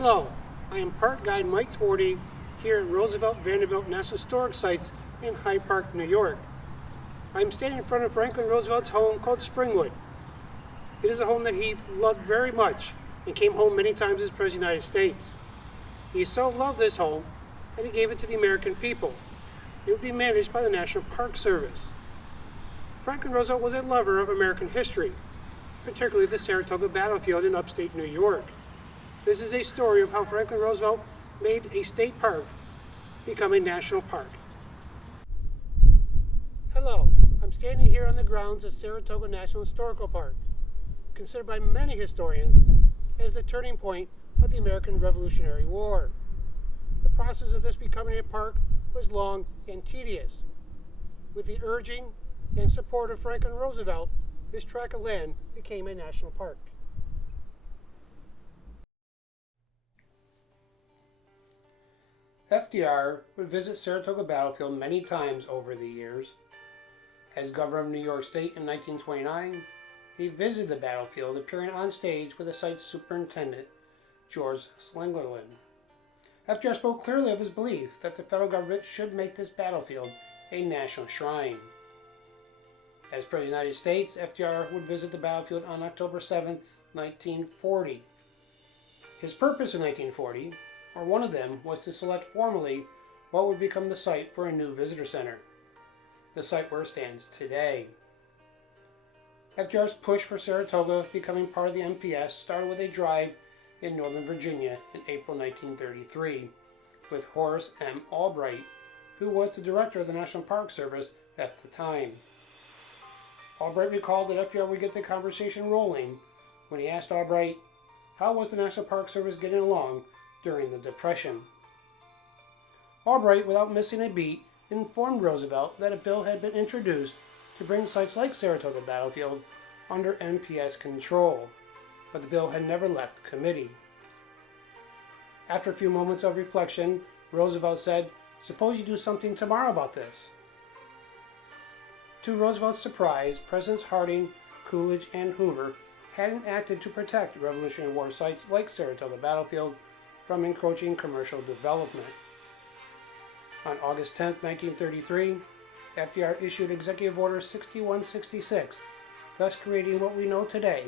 Hello, I am Park Guide Mike Twardy here at Roosevelt Vanderbilt National Historic Sites in Hyde Park, New York. I am standing in front of Franklin Roosevelt's home called Springwood. It is a home that he loved very much and came home many times as President of the United States. He so loved this home that he gave it to the American people. It would be managed by the National Park Service. Franklin Roosevelt was a lover of American history, particularly the Saratoga battlefield in upstate New York. This is a story of how Franklin Roosevelt made a state park become a national park. Hello, I'm standing here on the grounds of Saratoga National Historical Park, considered by many historians as the turning point of the American Revolutionary War. The process of this becoming a park was long and tedious. With the urging and support of Franklin Roosevelt, this tract of land became a national park. FDR would visit Saratoga battlefield many times over the years. As governor of New York State in 1929, he visited the battlefield, appearing on stage with the site's superintendent, George Slingerland. FDR spoke clearly of his belief that the federal government should make this battlefield a national shrine. As President of the United States, FDR would visit the battlefield on October 7, 1940. His purpose in 1940, or one of them, was to select formally what would become the site for a new visitor center, the site where it stands today. FDR's push for Saratoga becoming part of the NPS started with a drive in Northern Virginia in April 1933 with Horace M. Albright, who was the director of the National Park Service at the time. Albright recalled that FDR would get the conversation rolling when he asked Albright, how was the National Park Service getting along during the Depression? Albright, without missing a beat, informed Roosevelt that a bill had been introduced to bring sites like Saratoga battlefield under NPS control, but the bill had never left committee. After a few moments of reflection, Roosevelt said, "Suppose you do something tomorrow about this." To Roosevelt's surprise, Presidents Harding, Coolidge, and Hoover hadn't acted to protect Revolutionary War sites like Saratoga battlefield from encroaching commercial development. On August 10, 1933, FDR issued Executive Order 6166, thus creating what we know today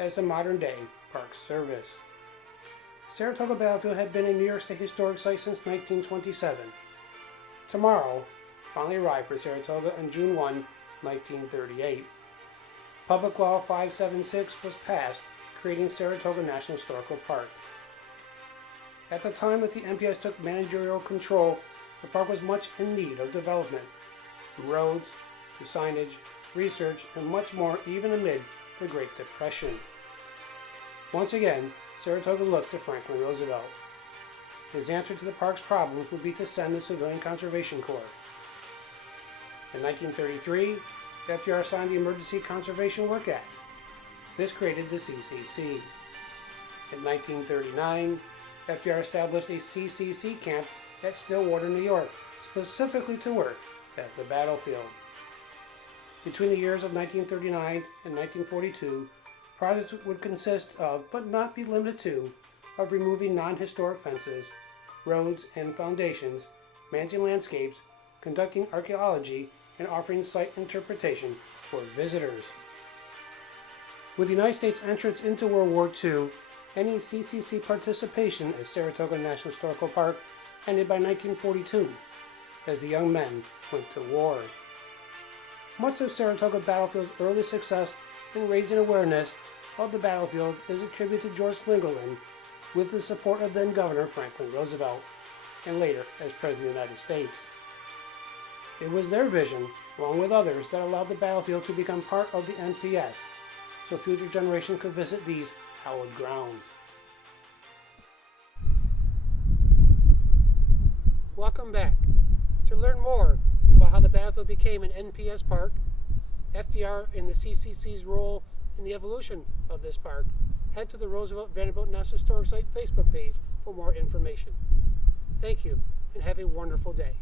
as the modern-day Park Service. Saratoga battlefield had been a New York State historic site since 1927. Tomorrow finally arrived for Saratoga on June 1, 1938. Public Law 576 was passed, creating Saratoga National Historical Park. At the time that the NPS took managerial control, the park was much in need of development, from roads to signage, research, and much more, even amid the Great Depression. Once again, Saratoga looked to Franklin Roosevelt. His answer to the park's problems would be to send the Civilian Conservation Corps. In 1933, FDR signed the Emergency Conservation Work Act. This created the CCC. In 1939, FDR established a CCC camp at Stillwater, New York, specifically to work at the battlefield. Between the years of 1939 and 1942, projects would consist of, but not be limited to, of removing non-historic fences, roads and foundations, managing landscapes, conducting archaeology, and offering site interpretation for visitors. With the United States' entrance into World War II, any CCC participation at Saratoga National Historical Park ended by 1942, as the young men went to war. Much of Saratoga battlefield's early success in raising awareness of the battlefield is attributed to George Slingerland, with the support of then-Governor Franklin Roosevelt, and later as President of the United States. It was their vision, along with others, that allowed the battlefield to become part of the NPS, so future generations could visit these hallowed grounds. Welcome back. To learn more about how the battlefield became an NPS park, FDR and the CCC's role in the evolution of this park, head to the Roosevelt Vanderbilt National Historic Site Facebook page for more information. Thank you, and have a wonderful day.